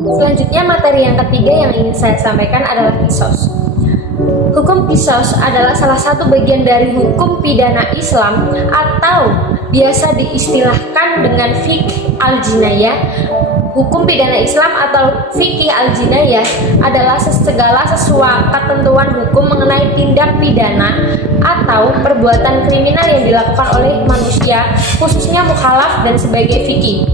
Selanjutnya, materi yang ketiga yang ingin saya sampaikan adalah qisas. Hukum qisas adalah salah satu bagian dari hukum pidana Islam atau biasa diistilahkan dengan fiqh al-jinayah. Hukum pidana Islam atau fikih al-jinayah adalah segala sesuatu ketentuan hukum mengenai tindak pidana atau perbuatan kriminal yang dilakukan oleh manusia, khususnya mukhalaf dan sebagai fikih.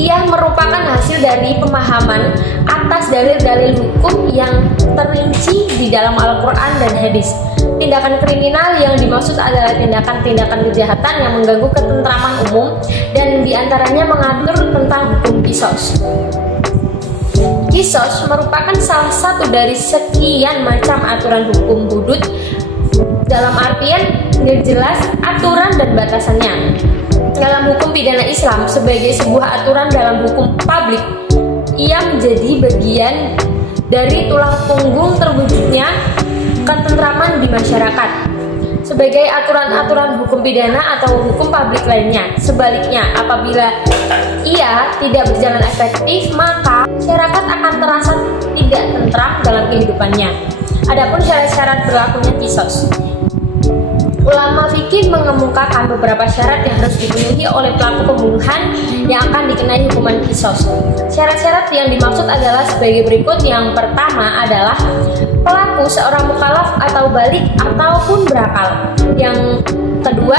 Ia merupakan hasil dari pemahaman atas dalil-dalil hukum yang terinci di dalam Al-Quran dan hadis. Tindakan kriminal yang dimaksud adalah tindakan-tindakan kejahatan yang mengganggu ketentraman umum dan diantaranya mengatur tentang hukum qisas. Qisas merupakan salah satu dari sekian macam aturan hukum hudud, dalam artian jelas aturan dan batasannya. Dalam hukum pidana Islam sebagai sebuah aturan dalam hukum publik, ia menjadi bagian dari tulang punggung terwujudnya ketentraman di masyarakat. Sebagai aturan-aturan hukum pidana atau hukum publik lainnya. Sebaliknya, apabila ia tidak berjalan efektif, maka masyarakat akan terasa tidak tentram dalam kehidupannya. Adapun syarat-syarat berlakunya qisas. Ulama fikih mengemukakan beberapa syarat yang harus dipenuhi oleh pelaku pembunuhan yang akan dikenai hukuman qisas. Syarat-syarat yang dimaksud adalah sebagai berikut. Yang pertama adalah pelaku seorang mukallaf atau balik ataupun berakal. Yang kedua,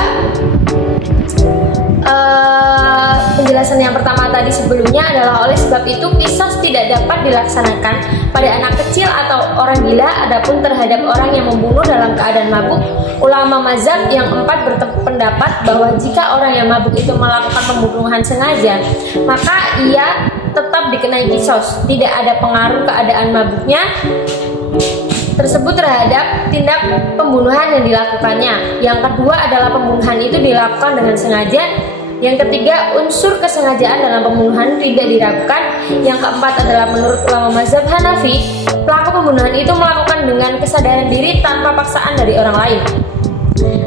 penjelasan yang pertama tadi sebelumnya adalah oleh sebab itu qisas tidak dapat dilaksanakan pada anak kecil atau orang gila. Adapun terhadap orang yang membunuh dalam keadaan mabuk, ulama mazhab yang empat berpendapat bahwa jika orang yang mabuk itu melakukan pembunuhan sengaja, maka ia tetap dikenai qisas. Tidak ada pengaruh keadaan mabuknya tersebut terhadap tindak pembunuhan yang dilakukannya. Yang kedua adalah pembunuhan itu dilakukan dengan sengaja. Yang ketiga, unsur kesengajaan dalam pembunuhan tidak diragukan. Yang keempat adalah menurut ulama mazhab Hanafi, pelaku pembunuhan itu melakukan dengan kesadaran diri tanpa paksaan dari orang lain.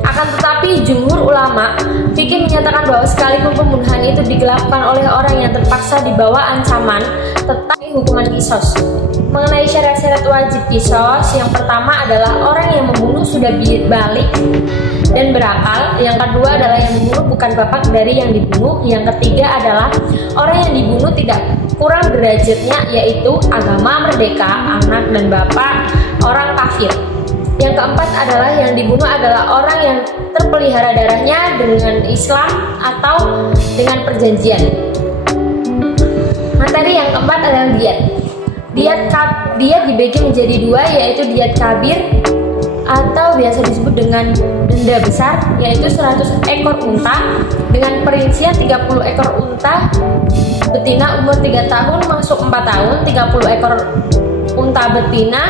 Akan tetapi jumhur ulama fikih menyatakan bahwa sekalipun pembunuhan itu dilakukan oleh orang yang terpaksa di bawah ancaman, tetap hukuman qisas. Mengenai syarat-syarat wajib qisas, yang pertama adalah orang yang membunuh sudah balik dan berakal. Yang kedua adalah yang membunuh bukan bapak dari yang dibunuh. Yang ketiga adalah orang yang dibunuh tidak kurang derajatnya, yaitu agama, merdeka, anak dan bapak orang kafir. Yang keempat adalah yang dibunuh adalah orang yang terpelihara darahnya dengan Islam atau dengan perjanjian. Materi yang keempat adalah diat. Diat dibagi menjadi dua, yaitu diat kabir atau biasa disebut dengan denda besar, yaitu 100 ekor unta dengan perincian 30 ekor unta betina umur 3 tahun masuk 4 tahun, 30 ekor unta betina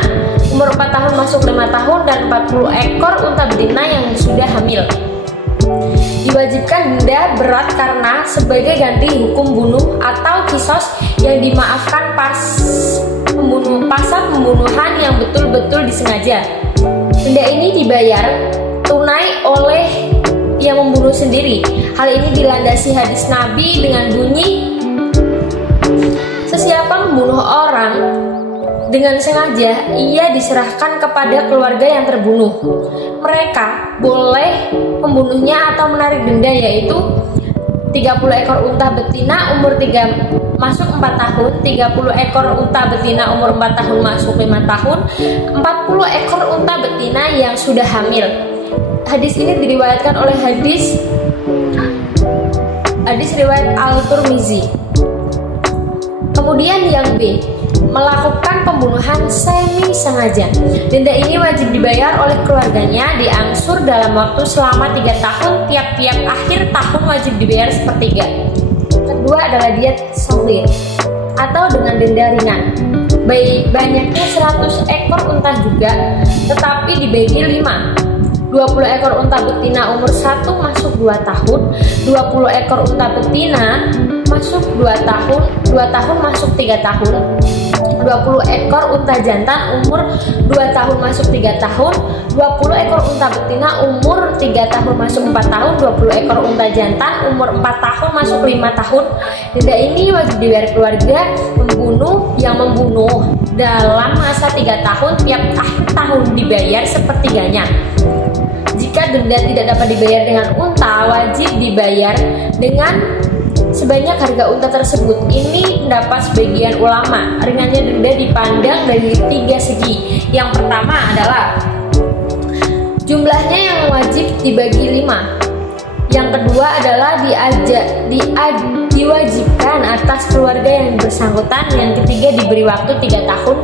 umur 4 tahun masuk 5 tahun, dan 40 ekor unta betina yang sudah hamil. Diwajibkan denda berat karena sebagai ganti hukum bunuh atau qisas yang dimaafkan pasal pembunuhan yang betul-betul disengaja. Denda ini dibayar tunai oleh yang membunuh sendiri. Hal ini dilandasi hadis Nabi dengan bunyi, sesiapa membunuh orang dengan sengaja, ia diserahkan kepada keluarga yang terbunuh. Mereka boleh membunuhnya atau menarik denda, yaitu 30 ekor unta betina umur 3 masuk 4 tahun, 30 ekor unta betina umur 4 tahun masuk 5 tahun, 40 ekor unta betina yang sudah hamil. Hadis ini diriwayatkan oleh hadis riwayat Al-Tirmizi. Kemudian yang B, melakukan pembunuhan semi sengaja. Denda ini wajib dibayar oleh keluarganya, diangsur dalam waktu selama 3 tahun. Tiap-tiap akhir tahun wajib dibayar sepertiga. Kedua adalah diat saghir atau dengan denda ringan. Banyaknya 100 ekor unta juga, tetapi dibagi 5. 20 ekor unta betina umur 1 masuk 2 tahun, 20 ekor unta betina masuk 2 tahun, 2 tahun masuk 3 tahun, 20 ekor unta jantan umur 2 tahun masuk 3 tahun, 20 ekor unta betina umur 3 tahun masuk 4 tahun, 20 ekor unta jantan umur 4 tahun masuk 5 tahun. Denda ini wajib dibayar keluarga yang membunuh dalam masa 3 tahun, tiap akhir tahun dibayar sepertiganya. Jika denda tidak dapat dibayar dengan unta, wajib dibayar dengan sebanyak harga unta tersebut. Ini pendapat sebagian ulama. Ringannya denda dipandang dari 3 segi. Yang pertama adalah jumlahnya yang wajib dibagi 5. Yang kedua adalah diwajibkan atas keluarga yang bersangkutan. Yang ketiga diberi waktu 3 tahun.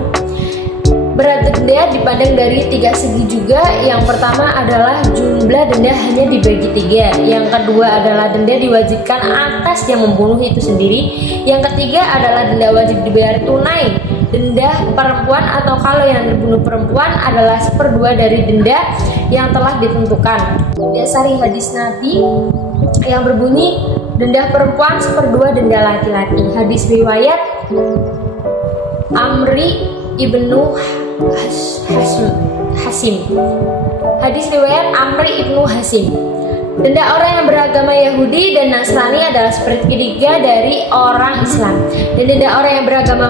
Berat denda dipandang dari 3 segi juga. Yang pertama adalah jumlah denda hanya dibagi 3. Yang kedua adalah denda diwajibkan atas yang membunuh itu sendiri. Yang ketiga adalah denda wajib dibayar tunai. Denda perempuan atau kalau yang dibunuh perempuan adalah 1/2 dari denda yang telah ditentukan. Dasari hadis Nabi yang berbunyi denda perempuan 1/2 denda laki-laki. Hadis riwayat Amri ibnu Hasim. Hadis riwayat Amri ibnu Hasim. Denda orang yang beragama Yahudi dan Nasrani adalah 1/3 dari orang Islam. Dan denda orang yang beragama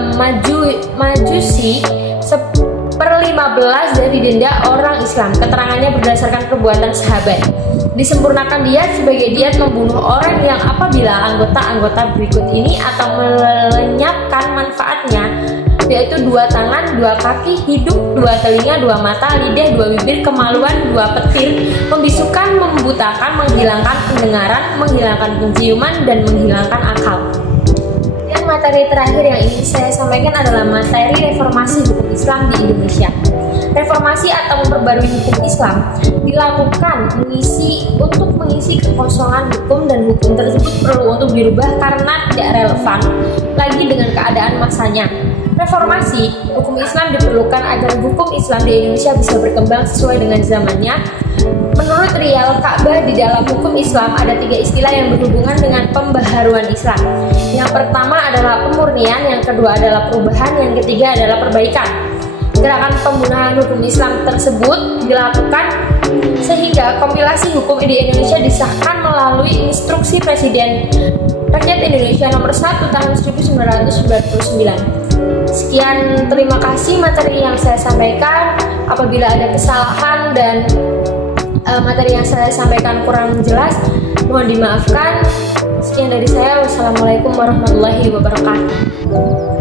Majusi 1/15 dari denda orang Islam. Keterangannya berdasarkan perbuatan sahabat. Disempurnakan diat sebagai diat membunuh orang yang apabila anggota-anggota berikut ini atau melenyapkan manfaatnya, yaitu 2 tangan, 2 kaki, hidung, 2 telinga, 2 mata, lidah, 2 bibir, kemaluan, 2 petir, membisukan, membutakan, menghilangkan pendengaran, menghilangkan penciuman, dan menghilangkan akal. Dan materi terakhir yang ingin saya sampaikan adalah materi reformasi hukum Islam di Indonesia. Reformasi atau memperbarui hukum Islam dilakukan untuk mengisi kekosongan hukum, dan hukum tersebut perlu untuk dirubah karena tidak relevan lagi dengan keadaan masanya. Reformasi hukum Islam diperlukan agar hukum Islam di Indonesia bisa berkembang sesuai dengan zamannya. Menurut Riyal Ka'bah, di dalam hukum Islam ada 3 istilah yang berhubungan dengan pembaharuan Islam. Yang pertama adalah pemurnian, yang kedua adalah perubahan, yang ketiga adalah perbaikan. Gerakan pembunuhan hukum Islam tersebut dilakukan sehingga kompilasi hukum di Indonesia disahkan melalui instruksi Presiden Rakyat Indonesia nomor 1 tahun 1999. Sekian, terima kasih materi yang saya sampaikan. Apabila ada kesalahan dan materi yang saya sampaikan kurang jelas, mohon dimaafkan. Sekian dari saya. Wassalamualaikum warahmatullahi wabarakatuh.